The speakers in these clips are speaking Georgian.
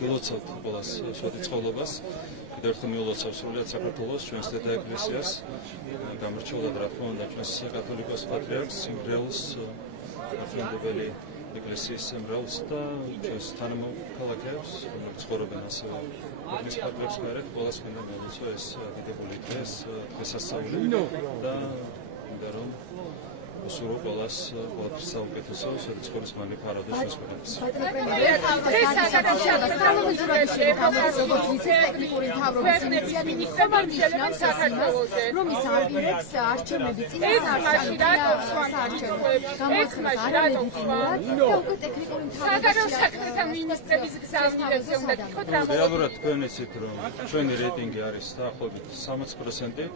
გილოცავთ ყველას შოთი ცხოვრებას. კიდევ ერთხელ მიულოცავ სრულიად საქართველოს, ჩვენს დედა ეკლესიას, გამორჩეულად რა თქმა უნდა ჩვენს კათოლიკოს პატრიარქს, სიმრევლს, აფრინდებელი ეკლესიის სიმრევლს და ჩვენს თანამოქალაქეებს, რომლებიც ცხოვრობენ ასევე ქვეყნის პატრიარქს გარეთ, ყველას მინდა მივულოცო ეს დიდებული დღესასწაული და მინდა რომ უსურო ყველას ყველაფრის საუკეთესო, სადაც ხორის მალე ფარავდეს ჩვენს ქვეყანას. რეალურად თქვენ იცით, რომ ჩვენი რეიტინგი არის დაახლოებით 60%,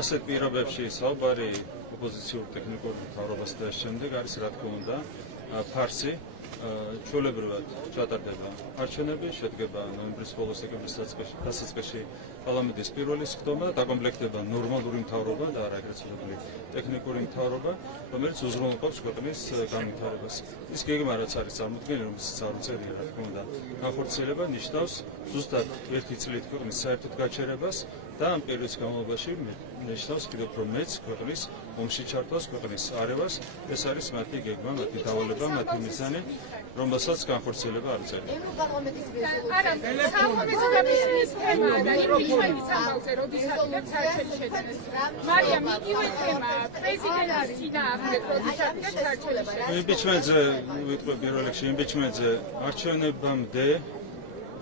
ასეთ პირობებში საუბარი ოპოზიციურ ტექნიკურ მთავრობასთან და შემდეგ არის რა თქმა უნდა ფარსი ჩვეულებრივად ჩატარდება არჩევნები, შედგება ნოემბრის ბოლოს დეკემბრის დასაწყისში პარლამენტის პირველი სხდომა და დაკომპლექტდება ნორმალური მთავრობა და არა ეგრეთ წოდებული ტექნიკური მთავრობა, რომელიც უზრუნველყოფს ქვეყნის განვითარებას. ის გეგმა რაც არის წარმოქმნილი, რომელიც წარუწერია რა თქმა უნდა განხორციელება, ნიშნავს ზუსტად ერთი წლით ქვეყნის საერთოდ გაჩერებას და ამ პერიოდის განმავლობაში ნიშნავს კიდევ უფრო მეც ქვეყნის ომში ჩართვას, ქვეყნის არევას. ეს არის მათი გეგმა, მათი დავალება, მათი მიზანი, რომელსაც განხორციელება არ წერია. იმპიჩმენტზე ვიტყვი პირველ რიგში, იმპიჩმენტზე არჩევნებამდე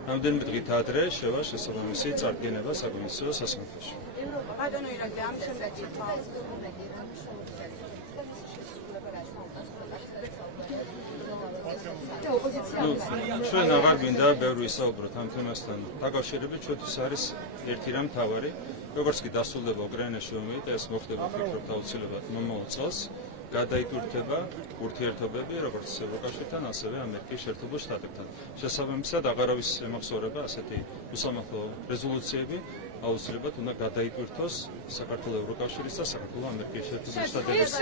რამდენიმე დღით ადრე შევა შესაბამისი წარდგენება საკომისიო სასამართლოში. ბატონო ირაკლი, ამ შემდეგ ჩვენ აღარ გვინდა ბევრი ვისაუბროთ ამ თემასთან დაკავშირებით, ჩვენთვის არის ერთი რამ მთავარი, როგორც კი დასრულდება უკრაინაში ომი და ეს მოხდება ფიქრობთ აუცილებლად მომავალ წელს, გადაიტვირთება ურთიერთობები როგორც ევროკავშირთან, ასევე ამერიკის შეერთებულ შტატებთან. შესაბამისად, აღარავის ემახსოვრება ასეთი უსამართლო რეზოლუციები აუცილებლად უნდა გადაიტვირთოს საქართველოს ევროკავშირის და საქართველოს ამერიკის შეერთებულ შტატების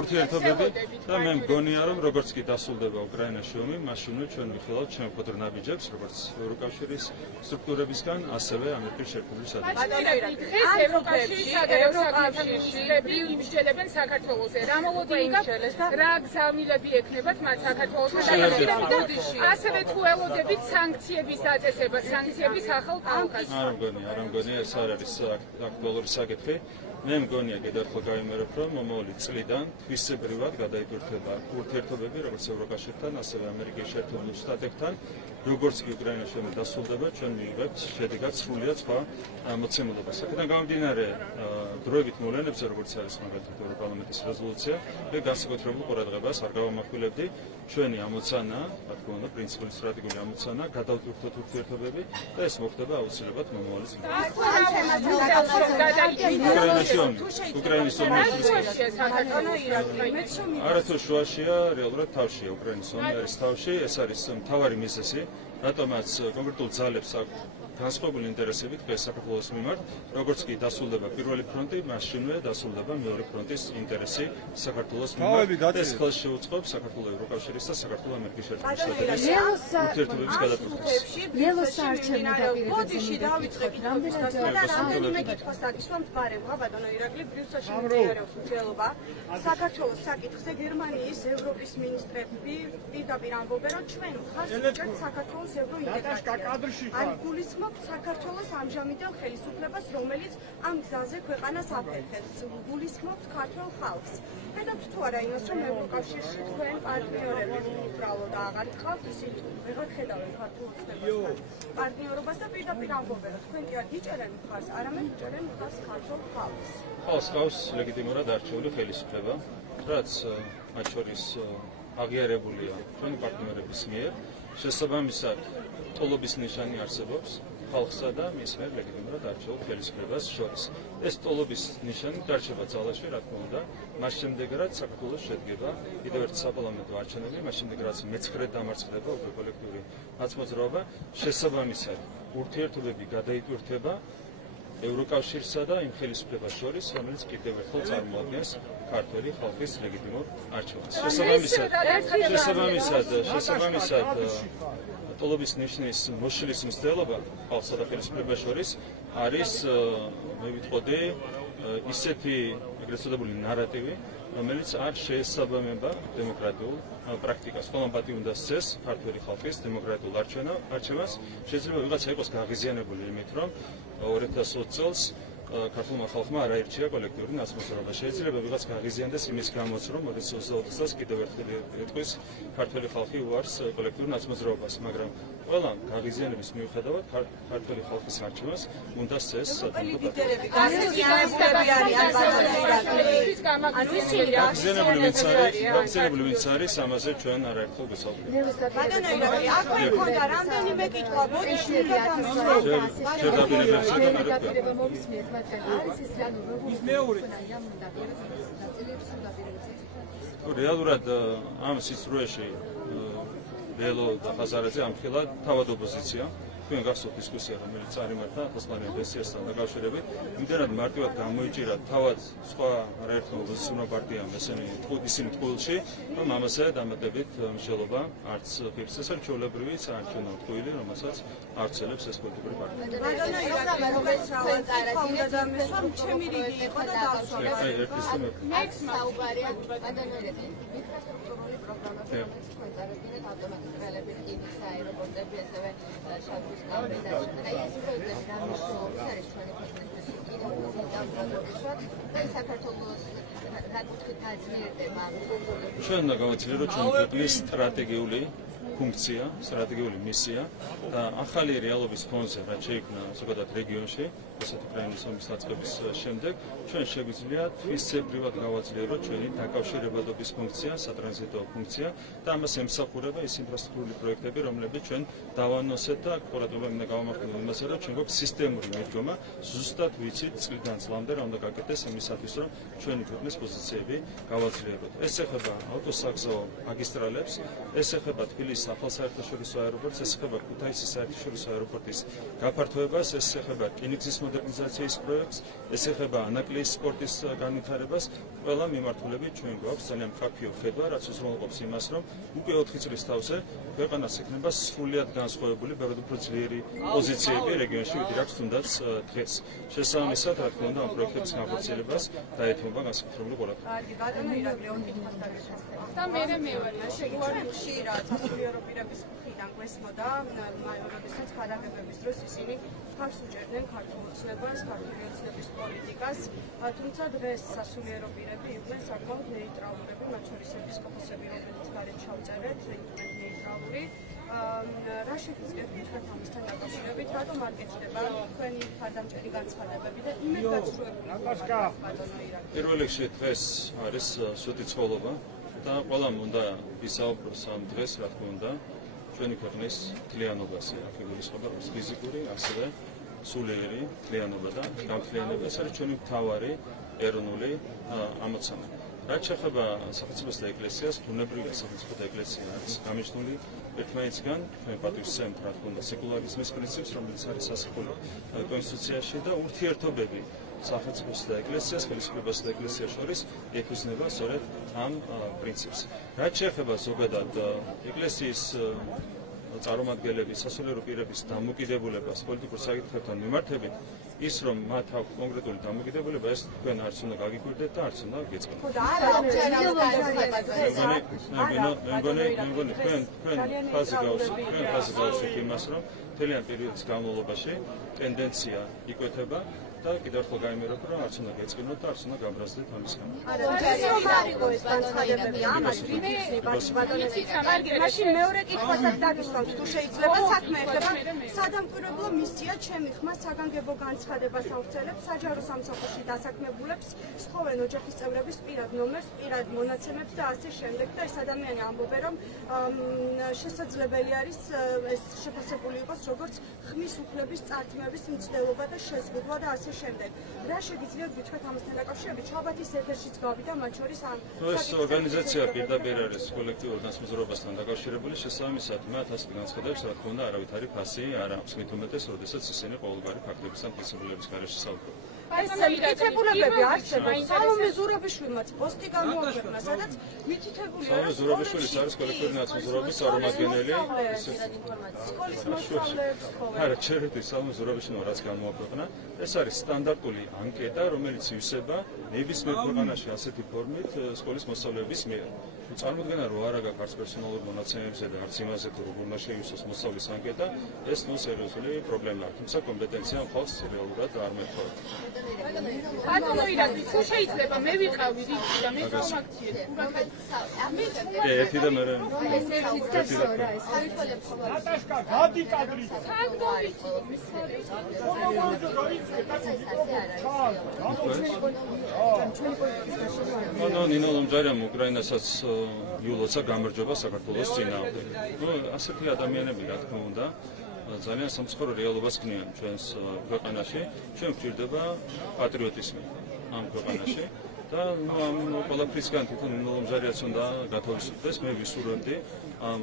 ურთიერთობები და მე მგონია, რომ როგორც კი დასრულდება უკრაინაში ომი, მაშინვე ჩვენ ვიხილავთ შემოხვედრ ნაბიჯებს, როგორც ევროკავშირის სტრუქტურებისგან, ასევე ამერიკის შეერთებულ შტატებისგან. დღეს ევროკავშირი იმსჯელებენ საქართველოზე. რა მოლოდინა რა გზავნილები ექნებათ მათ საქართველოსთან დაკავშირებით და ასევე თუ ელოდებით სანქციების დაწესებას, სანქციების ახალ კალკას. არ მგონია ეს არ არის აქტუალური საკითხი. მე მგონია კიდევ ერთხელ გავიმეორებ, რომ მომავალი წლიდან თვისებრივად გადაიტვირთება ურთიერთობები როგორც ევროკავშირთან, ასევე ამერიკის შეერთებულ შტატებთან. როგორც კი უკრაინაში ომი დასრულდება, ჩვენ მივიღებთ შედეგად სრულიად სხვა მოცემულობას. აქედან გამომდინარე, დროებით მოვლენებზე, როგორც არის მაგალითად ევროპარლამენტის რეზოლუცია, მე განსაკუთრებულ ყურადღებას არ გავამახვილებდი. ჩვენი ამოცანა, რა თქმა უნდა, პრინციპული სტრატეგიული ამოცანა, გადავტვირთოთ ურთიერთობები და ეს მოხდება აუცილებლად მომავალი წლებში. უკრაინის ომი არასდროს შუაშია, რეალურად თავშია უკრაინის ომი არის თავში, ეს არის მთავარი მიზეზი, რატომაც კონკრეტულ ძალებს აქვს განსხვავებული ინტერესები დღეს საქართველოს მიმართ, როგორც კი დასრულდება პირველი ფრონტი, მაშინვე დასრულდება მეორე ფრონტის ინტერესი საქართველოს მიმართ. ეს ხელს შეუწყობს საქართველოს ევროკავშირის და საქართველოს ამერიკის შეერთებულ შტატების ურთიერთობების გადაწყვეტას. ლელოს საარჩევნო დაპირებებში დავიწყებით რამდენად რამდენიმე კითხვას დაგისვამთ ბარემღა ბატონო ირაკლი ბრიუსელში მიმდინარეობს მსჯელობა. საქართველოს საკითხზე გერმანიის ევროპის მინისტრები პირდაპირ ამბობენ, რომ ჩვენ ხარს ვუჭერთ საქართველოს ევროინტეგრაციას. ან გულისხმობთ საქართველოს ამჟამინდელ ხელისუფლებას, რომელიც ამ გზაზე ქვეყანას აფერხებს. გულისხმობთ ქართველ ხალხს. ხედავთ თუ არა იმას, რომ ევროკავშირში თქვენ პარტნიორები უბრალოდ აღარ გყავთ, ისინი ვეღარ ხედავენ ქართულ ოცნებასთან პარტნიორობას და პირდაპირ ამბობენ, რომ თქვენ კი არ გიჭერენ მხარს, არამედ გიჭერენ მხარს ქართულ ხალხს. ხალხს ყავს ლეგიტიმურად არჩეული ხელისუფლება, რაც მათ შორის აღიარებულია ჩვენი პარტნიორების მიერ. შესაბამისად, ტოლობის ნიშანი არსებობს ხალხსა და მის მიერ ლეგიტიმურად არჩეულ ხელისუფლებას შორის. ეს ტოლობის ნიშანი დარჩება ძალაში, რა თქმა უნდა, მას შემდეგ რაც საქართველოს შედგება კიდევ ერთი საპარლამენტო არჩევნები, მას შემდეგ რაც მეცხრედ დამარცხდება უკვე კოლექტიური მაცმოძრაობა, შესაბამისად ურთიერთობები გადაიტვირთება ევროკავშირსა და იმ ხელისუფლებას შორის, რომელიც კიდევ ერთხელ წარმოადგენს ქართველი ხალხის ლეგიტიმურ არჩევანს. შესაბამისად ტოლობის ნიშნის მოშლის მცდელობა ხალხსა და ხელისუფლებას შორის არის, მე ვიტყოდი, ისეთი ეგრეთ წოდებული ნარატივი, რომელიც არ შეესაბამება დემოკრატიულ პრაქტიკას. ყველამ პატივი უნდა სცეს ქართველი ხალხის დემოკრატიულ არჩევანს. შეიძლება ვიღაცა იყოს გაღიზიანებული იმით, რომ 2020 წელს ქართულმა ხალხმა არ აირჩია კოლექტიური ნაცნობრობა. შეიძლება ვიღაც გაღიზიანდეს იმის გამოც, რომ 2024 წელს კიდევ ერთხელ ეტყვის ქართველი ხალხი უარს კოლექტიურ ნაცნობრობას, მაგრამ ყველა გაღიზიანების მიუხედავად ქართველი ხალხის არჩევანს უნდა სცეს გაღიზიანებული ვინც არის, ამაზე ჩვენ არაერთხელ ვისაუბრეთ. რეალურად ამ სისწრუეში ბელო და ხაზარაძე ამხელა თავად ოპოზიცია. თქვენ გახსოვთ დისკუსია, რომელიც წარიმართა ათასწლოვან პენსიასთან დაკავშირებით. იმდენად მარტივად გამოიჭირა თავად სხვა არაერთმა ოპოზიციურმა პარტიამ ისინი ტყუილში, რომ ამაზე დამატებით მსჯელობა არც ღირს ეს არის ჩვეულებრივი საარჩევნო ტყუილი, რომელსაც ავრცელებს ეს პოლიტიკური პარტია. ჩვენ გავაცილეთ, რომ ჩვენი ქვეყნის სტრატეგიული ფუნქცია, სტრატეგიული მისია და ახალი რეალობის ფონზე, რაც შეიქმნა ზოგადად რეგიონში, ესეთ უკრაინის ომის დაწყების შემდეგ, ჩვენ შეგვიძლია თვისებრივად გავაძლიეროთ ჩვენი დაკავშირებადობის ფუნქცია, სატრანზიტო ფუნქცია და ამას ემსახურება ის ინფრასტრუქტურული პროექტები, რომლებიც ჩვენ დავანოსეთ და ყურადღება მინდა გავამახვილოთ იმაზე, რომ ჩვენ გვაქვს სისტემური მიდგომა, ზუსტად ვიცით წლიდან წლამდე რა უნდა გაკეთდეს იმისათვის, რომ ჩვენი ქვეყნის პოზიციები გავაძლიეროთ. ეს ეხება ავტოსაგზაო მაგისტრალებს, ეს ეხება თბილისის ახალ საერთაშორისო აეროპორტს, ეს ეხება ქუთაისის საერთაშორისო აეროპორტის გაფართოებას, ეს ეხება რკინიგზის მოდერნიზაციის პროექტს, ეს ეხება ანაკლიის სპორტის განვითარებას. ყველა მიმართულებით ჩვენ გვაქვს ძალიან მკაფიო ხედვა, რაც უზრუნველყოფს იმას, რომ უკვე 4 წლის თავზე ქვეყანას ექნება სრულიად განსხვავებული, ბევრად უფრო ძლიერი პოზიციები რეგიონში, ვიდრე აქვს თუნდაც დღეს. შესაბამისად, რა თქმა უნდა, ამ პროექტების განხორციელებას დაეთმობა განსაკუთრებული ყურადღება. და მე ვარ ხშირად სასულიერო პირების მხრიდან გვესმოდა, როდესაც გადაღებების დროს ისინი ხარს უჭერდნენ ქართულ ოცნებას, ქართული ოცნების პოლიტიკას, თუმცა დღეს სასულიერო პირები იყვნენ საკმაოდ ნეიტრალურები, მათ შორის ეპისკოპოსები, რომელიც გარეთ ჩავწერეთ, იყვნენ ნეიტრალური. რა შეგიძლიათ გითხრათ ამასთან დაკავშირებით, რატომ არ გეცდება თქვენი მხარდამჭერი განცხადებები და იმედგაცრუებული ბატონო ირაკლი? პირველ რიგში დღეს არის სვეტი ცხოველობა და ყველამ უნდა ისაუბროს ამ დღეს, რა თქმა უნდა, ჩვენი ქვეყნის თლიანობაზე, აქ იგულისხმება ფიზიკური, ასევე სულიერი თლიანობა და გამთლიანება. ეს არის ჩვენი მთავარი ეროვნული ამოცანა. რაც შეეხება სახელმწიფოს და ეკლესიას, ბუნებრივია სახელმწიფო და ეკლესია არის გამიჯნული ერთმანეთისგან, ჩვენ პატივისცემთ, რა თქმა უნდა, სეკულარიზმის პრინციპს, რომელიც არის სასახური კონსტიტუციაში და ურთიერთობები სახელმწიფოს და ეკლესიას, ხელისუფლებას და ეკლესიას შორის ეკუთვნება სწორედ ამ პრინციპს. რაც შეეხება ზოგადად ეკლესიის წარმომადგენლების, სასულიერო პირების დამოკიდებულებას პოლიტიკურ საკითხებთან მიმართებით, ის რომ მათ აქვს კონკრეტული დამოკიდებულება, ეს თქვენ არც უნდა გაგიკვირდეთ და არც უნდა გეწყოთ. მე მგონი თქვენ ხაზი გავუსვით იმას, რომ მთლიან პერიოდის განმავლობაში ტენდენცია იკვეთება და კიდევ ერთხელ გაიმეორებ, რომ არც უნდა გეწყინოთ და არც უნდა გაბრაზდეთ ამის გამო. მაშინ მეორე კითხვასაც დაგისვამთ, თუ შეიძლება საქმე ეხება სადამკვირვებლო მისია ჩემი ხმა საგანგებო განცხადებას ავრცელებს საჯარო სამსახურში დასაქმებულებს, სთხოვენ ოჯახის წევრების პირად ნომერს, პირად მონაცემებს და ასე შემდეგ და ეს ადამიანი ამბობენ, რომ შესაძლებელი არის ეს შეფასებული იყოს როგორც ხმის უფლების წართმების მცდელობა და შეზღუდვა და ასე ასე შემდეგ. რა შეგიძლიათ გითხრათ ამასთან დაკავშირებით? ალბათ ის ეთერშიც გავიდა, მათ შორის ამ ეს ორგანიზაცია პირდაპირ არის კოლექტიურ განსაზღვრებასთან დაკავშირებული, შესაბამისად მათ ასეთ განცხადებს, რა თქმა უნდა, არავით არის ფასი არ აქვს, მით უმეტეს, როდესაც ისინი ყოველგვარი ფაქტებისგან ფიქსირებულების გარეშე საუბრობენ. ეს მითითებულებები არსებობს. სალომე ზურაბიშვილმაც პოსტი გამოაქვეყნა, სადაც მითითებული არის. სალომე ზურაბიშვილიც არის კოლექტიური განსაზღვრების წარმომადგენელი. სკოლის მოსწავლეებს ხოლმე. არა, ჩერეთი სალომე ზურაბიშვილმა რაც გამოაქვეყნა, ეს არის სტანდარტული ანკეტა, რომელიც ივსება ნებისმიერ ქვეყანაში ასეთი ფორმით სკოლის მოსწავლეების მიერ. წარმოუდგენა რომ არ აქვს არც პერსონალურ მონაცემებზე და არც იმაზე თუ როგორ უნდა შეივსოს მოსწავლის ანკეტა, ეს ნუ სერიოზული პრობლემაა. თუმცა კომპეტენცია მხოლოდ რეალურად არ მეთხოვს. ბატონო ირაკლი, თუ შეიძლება მე ვიყავი რიცი და მე გავმაქციეთ ერთი და მე ეს ერთიც და რა ეს ნატაშკა გადი კადრი ნუ ნინო ლომჯარიამ უკრაინასაც იულოცა გამარჯვება საქართველოს წინააღმდეგ. ნუ ასეთი ადამიანები რა თქმა უნდა ძალიან სამწუხარო რეალობას ქმნიან ჩვენს ქვეყანაში. ჩვენ გვჭირდება პატრიოტიზმი ამ ქვეყანაში და ნუ ამ ყველაფრისგან თვითონ ნინო ლომჯარიაც უნდა გათავისუფლდეს. მე ვისურვებდი ამ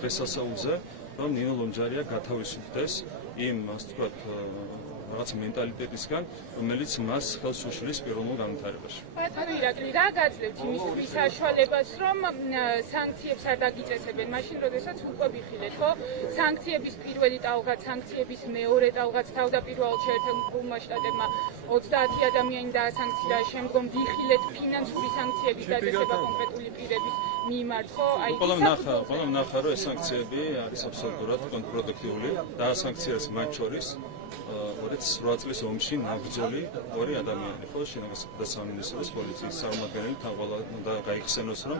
დღესასწაულზე, რომ ნინო ლომჯარია გათავისუფლდეს იმ ასე ვთქვათ რაღაც მენტალიტეტისგან, რომელიც მას ხელს უშლის პიროვნულ განვითარებაში. ბატონო ირაკლი, რა გაძლევთ იმისთვის საშუალებას, რომ სანქციებს არ დაგიწესებენ, მაშინ როდესაც უკვე ვიხილეთ, ხო? სანქციების პირველი ტალღაც, სანქციების მეორე ტალღაც თავდაპირველად შეერთებულმა შტატებმა 30 ადამიანი დაასანქცია, შემდგომ ვიხილეთ ფინანსური სანქციების დაწესება კონკრეტული პირების მიმართ, ხო? აი ყველა ნახა, რომ ეს სანქციები არის აბსოლუტურად კონტრპროდუქტიული და სანქციებს მათ შორის 28 წლის ომში ნაბრძოლი ორი ადამიანი, ხო, შინაგან და სამინისტროს პოლიციის წარმომადგენელი და გაიხსენოს, რომ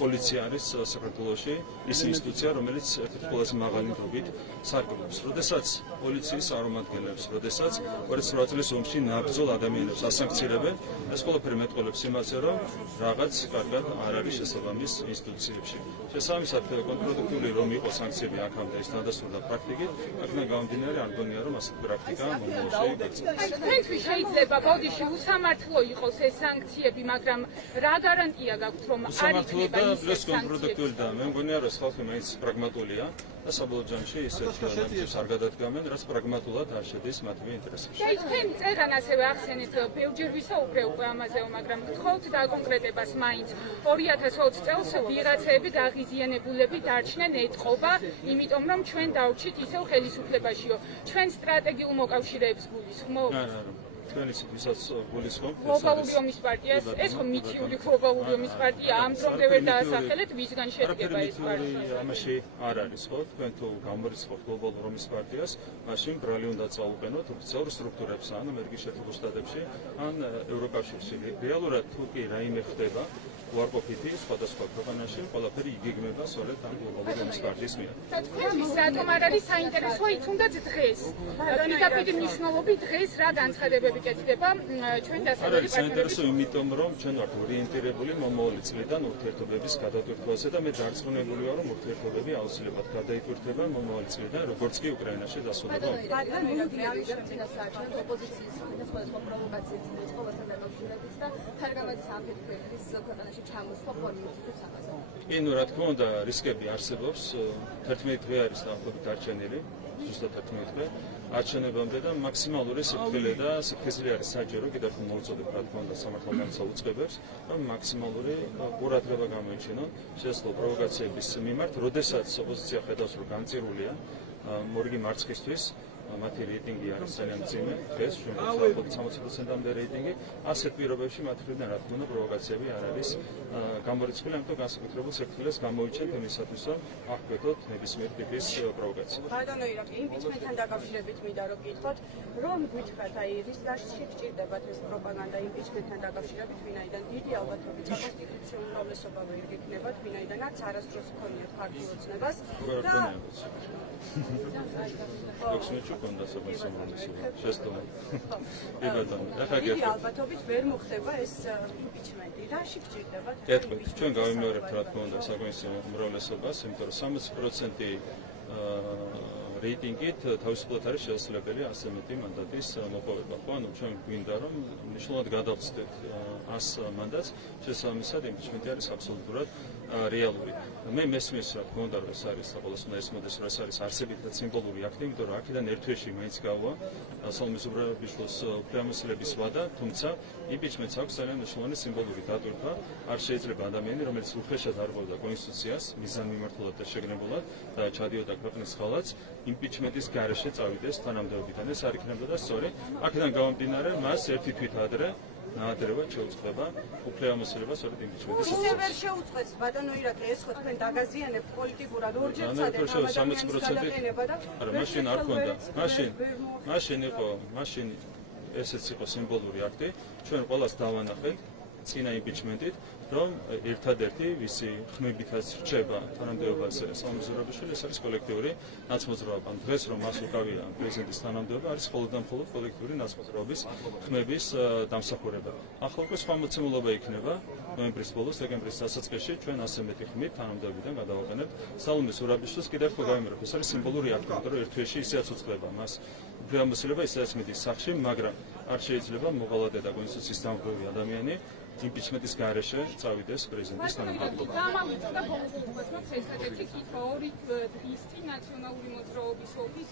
პოლიცია არის საქართველოში ის ინსტიტუცია, რომელიც ერთ-ერთი ყველაზე მაღალი დროებით სარგებლობს. როდესაც პოლიციის წარმომადგენლებს, როდესაც 28 წლის ომში ნაბრძოლ ადამიანებს ასანქცირებენ, ეს ყველაფერი მეტყველებს იმაზე, რომ რაღაც კარგად არ არის შესაბამის ინსტიტუციებში. შესაბამისად, კონტრპროდუქტიული რომ იყოს სანქციები აქამდე ის დადასტურდა პრაქტიკით, აქედან გამომდინარე არ მგონია, რომ ასეთი პრაქტიკა თქვენთვის შეიძლება ბოდიში უსამართლო იყოს ეს სანქციები, მაგრამ რა გარანტია გაქვთ, რომ არ იქნება ის კონტრპროდუქტიული და მე მგონია, რომ ხალხი მაინც პრაგმატულია და საბოლოო ჯამში ისეთ ადამიანებს არ გადადგამენ, რაც პრაგმატულად არ შედის მათივე ინტერესებში. და თქვენ წერან ასევე ახსენეთ, ბევრჯერ ვისაუბრე უკვე ამაზე, მაგრამ გთხოვთ დაკონკრეტებას მაინც 2020 წელს ვიღაცები დაღიზიანებულები დარჩნენ ეტყობა, იმიტომ რომ ჩვენ დავრჩით ისევ ხელისუფლებაშიო. ჩვენ სტრატეგიულ მოკავშირეებს გულისხმობთ? არა. თქვენ ისეთ ვისაც გულისხმობთ? გლობალური ომის პარტიას, ეს ხო მითიური გლობალური ომის პარტია, ამ დრომდე ვერ დაასახელეთ, ვისგან შედგება ეს პარტია? ამაში არ არის, ხო? თქვენ თუ გამორიცხავთ გლობალურ ომის პარტიას, მაშინ ბრალი უნდა წაუყენოთ ოფიციალურ სტრუქტურებს, ან ამერიკის შეერთებულ შტატებში, ან ევროკავშირში. რეალურად თუ კი რაიმე ხდება უარყოფითი სხვადასხვა ქვეყანაში, ყველაფერი იგეგმება სწორედ ამ გლობალურ ომის პარტიის მიერ. და თქვენთვის რატომ არ არის საინტერესო თუნდაც დღეს? პირდაპირ მნიშვნელობით დღეს რა განცხადებები კეთდება ჩვენ დასავლური პარტნიორების? საინტერესო იმიტომ, რომ ჩვენ ვართ ორიენტირებული მომავალი წლიდან ურთიერთობების გადატვირთვაზე და მე დარწმუნებული ვარ, რომ ურთიერთობები აუცილებლად გადაიტვირთება მომავალი წლიდან, როგორც კი უკრაინაში დასრულდება. ოპოზიციის სხვადასხვა პროვოკაციებს მოწყობასთან დაკავშირებით და თარგამაძის ამბებების ქვეყანაში ჩამოსვლა პოლიტიკებს ამაზე. კი, ნუ რა თქმა უნდა, რისკები არსებობს. 11 დღე არის დაახლოებით დარჩენილი, ზუსტად 11 დღე. არჩევნებამდე და მაქსიმალური სიფრთხილე და სიფრთხილე არის საჯარო, კიდევ ხომ მოუწოდებ რა თქმა უნდა სამართალდამცავ უწყებებს, რომ მაქსიმალური ყურადღება გამოიჩინონ შესაძლო პროვოკაციების მიმართ, როდესაც ოპოზიცია ხედავს, რომ განწირულია მორიგი მარცხისთვის, მათი რეიტინგი არის ძალიან მძიმე, დღეს ჩვენ ვახსოვთ 60%-მდე რეიტინგი, ასეთ პირობებში მათ მხრიდან რა თქმა უნდა პროვოკაციები არ არის გამორიცხული, ამიტომ განსაკუთრებულ სიფრთხილეს გამოიჩენთ იმისათვის, რომ აღკვეთოთ ნებისმიერ ტიპის პროვოკაცია. ბატონო ირაკლი, იმპიჩმენტთან დაკავშირებით მინდა რომ გითხრათ, რომ გითხრათ, აი რის გასჭირდებათ ეს პროპაგანდა იმპიჩმენტთან დაკავშირებით, ვინაიდან დიდი ალბათობით საკონსტიტუციო უმრავლესობა ვერ გექნებათ, ვინაიდანაც არასდროს ჰქონიათ ფაქტურ ოცნებას და კონდა საკონსტიტუციო შესტომა. ეხლა დიდი ალბათობით ვერ მოხდება ეს იმპიჩმენტი. რაში გჭირდებათ? გეტყვით, ჩვენ გავიმეორებთ რა თქმა უნდა საკონსტიტუციო უმრავლესობას, იმიტომ რომ 60% რეიტინგით თავისუფლად არის შესაძლებელი 100 მეტი მანდატის მოპოვება. ხო, ანუ ჩვენ გვინდა რომ მნიშვნელოვნად გადავწყვეტ 100 მანდატს, შესაბამისად იმპიჩმენტი არის აბსოლუტურად რეალური. მე მესმის რა თქმა უნდა, რომ ეს არის ყოველს უნდა ესმოდეს, რომ ეს არის არსებითად სიმბოლური აქტი, იმიტომ რომ აქედან ერთ თვეში მაინც გავა სალომე ზურაბიშვილის უფლებამოსილების ვადა, თუმცა იმპიჩმენტს აქვს ძალიან მნიშვნელოვანი სიმბოლური დატვირთვა. არ შეიძლება ადამიანი, რომელიც უხეშად არღვევდა კონსტიტუციას, მიზანმიმართულად და შეგნებულად და ჩადიოდა ქვეყნის ხალხს, იმპიჩმენტის გარეშე წავიდეს თანამდებობიდან. ეს არ იქნებოდა სწორი. აქედან გამომდინარე, მას ერთი თვით ადრე ნაადრევად შეუწყდება უფლებამოსილება სწორედ იმპიჩმენტის. ისე ვერ შეუწყეს ბატონო ირაკლი, ეს ხო თქვენ დაგაზიანებთ პოლიტიკურად ორჯერ წადეთ ამ ადამიანის გადაყენება და არა, მაშინ არ ქონდა. მაშინ ესეც იყო სიმბოლური აქტი. ჩვენ ყველას დავანახეთ წინა იმპიჩმენტით, რომ ერთადერთი ვისი ხმებითაც რჩება თანამდებობაზე სალომე ზურაბიშვილი, ეს არის კოლექტიური ნაცმოძრაობა. დღეს რომ მას უკავია პრეზიდენტის თანამდებობა, არის მხოლოდ და მხოლოდ კოლექტიური ნაცმოძრაობის ხმების დამსახურება. ახლა უკვე სხვა მოცემულობა იქნება ნოემბრის ბოლოს, დეკემბრის დასაწყისში ჩვენ 100 მეტი ხმით თანამდებობიდან გადავაყენებთ სალომე ზურაბიშვილს. კიდევ ერთხელ გავიმეორებ, ეს არის სიმბოლური აქტი, იმიტომ რომ ერთ თვეში ისეაც უწყდება მას უფლებამოსილება, ისეაც მიდის სახლში, მაგრამ არ შეიძლება მოღალატე და კონსტიტუციის დამკვირვებლის ადამიანი იმპიჩმენტის გარეშე წავიდეს პრეზიდენტის თანამდებობაზე. გამავიწყდა ბოლოს ესეთი კითხვა ორი დღის წინ ნაციონალური მოძრაობის ოფის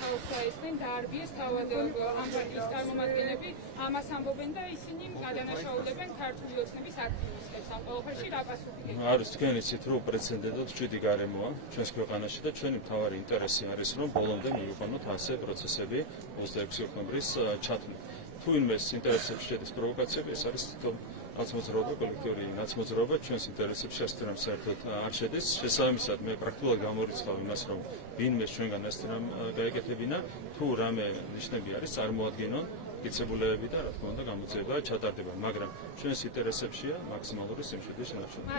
თავს ესმენ დაარბიეს თავად ამ პარტიის წარმომადგენლები ამას ამბობენ და ისინი გადანაშაულებენ ქართული ოცნების აქტივისტებს. ამ ყველაფერში რა პასუხი გექნება? არის თქვენ იცით რომ პრეცედენტად ჭიდი გარემოა ჩვენს ქვეყანაში და ჩვენი მთავარი ინტერესი არის რომ ბოლომდე მივიყვანოთ ასე პროცესები 26 ოქტომბრის ჩათვლით. თუ ინვეს ინტერესებში შედის პროვოკაციები, ეს არის თვითონ ნაცმოძრაობა, კოლექტიური ნაცმოძრაობა, ჩვენს ინტერესებში ასეთი რამ საერთოდ არ შედის. შესაბამისად, მე პრაქტიკულად გამორიცხავ იმას, რომ ვინმე ჩვენგან ასეთი რამ გაეკეთებინა, თუ რამე ნიშნები არის წარმოადგენონ მტკიცებულებები და რა თქმა უნდა გამოძიება ჩატარდება, მაგრამ ჩვენს ინტერესებშია მაქსიმალური სიმშვიდის ნარჩუნა.